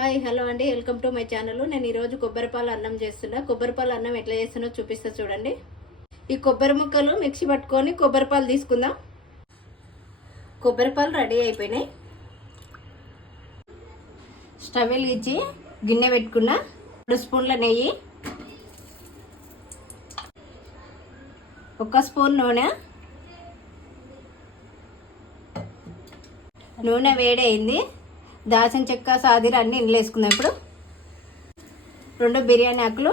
Hi hello అండి, welcome to my channel. నేను ఈరోజు కొబ్బరిపాలు అన్నం చేస్తున్నా. కొబ్బరిపాలు అన్నం ఎట్లా చేస్తున్నా చూపిస్తా చూడండి. ఈ కొబ్బరి ముక్కలు మిక్సీ పట్టుకొని కొబ్బరిపాలు తీసుకుందాం. కొబ్బరిపాలు రెడీ అయిపోయినాయి. స్టవ్ వెలిగించి గిన్నె పెట్టుకున్నా. 2 స్పూన్ల నెయ్యి, 1 స్పూన్ నూనె వేడి అయింది. దాల్చిన చెక్క, సాదిర అన్నీ ఇందులో వేసుకుందాం. ఇప్పుడు 2 బిర్యానీ ఆకులు,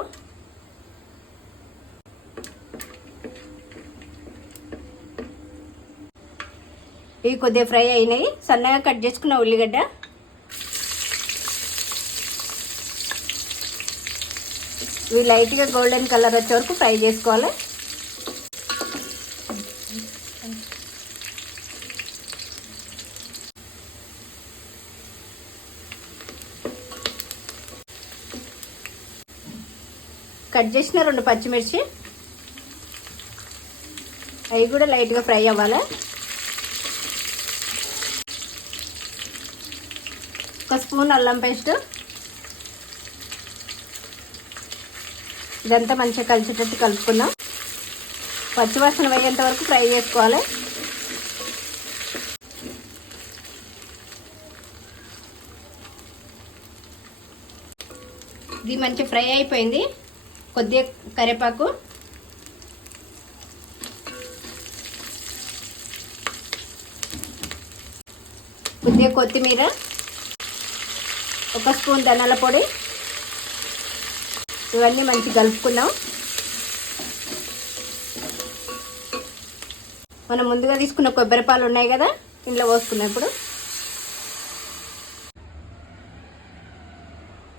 ఇవి కొద్దిగా ఫ్రై అయినాయి. సన్నగా కట్ చేసుకున్న ఉల్లిగడ్డ, ఇవి లైట్గా గోల్డెన్ కలర్ వచ్చే వరకు ఫ్రై చేసుకోవాలి. కట్ చేసిన 2 పచ్చిమిర్చి, అవి కూడా లైట్గా ఫ్రై అవ్వాలి. 1 స్పూన్ అల్లం పేస్ట్, ఇదంతా మంచిగా కలిసేటట్టు కలుపుకుందాం. పచ్చివాసన వేయేంత వరకు ఫ్రై చేసుకోవాలి. ఇది మంచిగా ఫ్రై అయిపోయింది. కొద్దిగా కరివేపాకు, కొద్దిగా కొత్తిమీర, 1 స్పూన్ ధనియాల పొడి, ఇవన్నీ మంచిగా కలుపుకుందాం. మనం ముందుగా తీసుకున్న కొబ్బరిపాలు ఉన్నాయి కదా, ఇందులో పోసుకున్నాం. ఇప్పుడు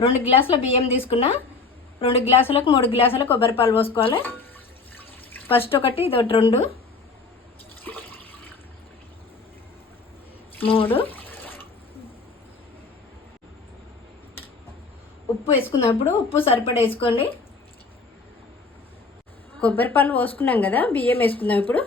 2 గ్లాసుల బియ్యం తీసుకున్నా. 2 గ్లాసులకు 3 గ్లాసుల కొబ్బరిపాలు పోసుకోవాలి. ఫస్ట్ ఒకటి, ఇదొకటి, 2, 3. ఉప్పు వేసుకుందాం. ఇప్పుడు ఉప్పు సరిపడా వేసుకోండి. కొబ్బరిపాలు పోసుకున్నాం కదా, బియ్యం వేసుకుందాం. ఇప్పుడు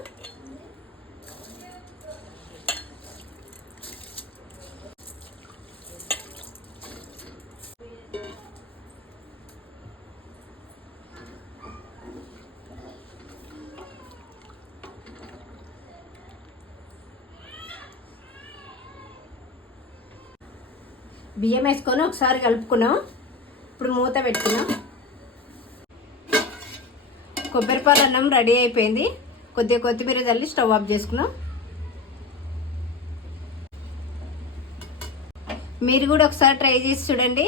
బియ్యం వేసుకొని ఒకసారి కలుపుకున్నాం. ఇప్పుడు మూత పెట్టుకున్నాం. కొబ్బరిపాలు అన్నం రెడీ అయిపోయింది. కొద్దిగా కొత్తిమీర చల్లి స్టవ్ ఆఫ్ చేసుకున్నాం. మీరు కూడా ఒకసారి ట్రై చేసి చూడండి.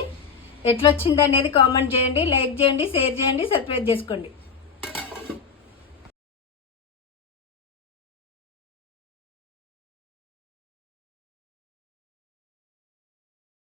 ఎట్లా వచ్చింది అనేది కామెంట్ చేయండి, లైక్ చేయండి, షేర్ చేయండి, సబ్స్క్రైబ్ చేసుకోండి.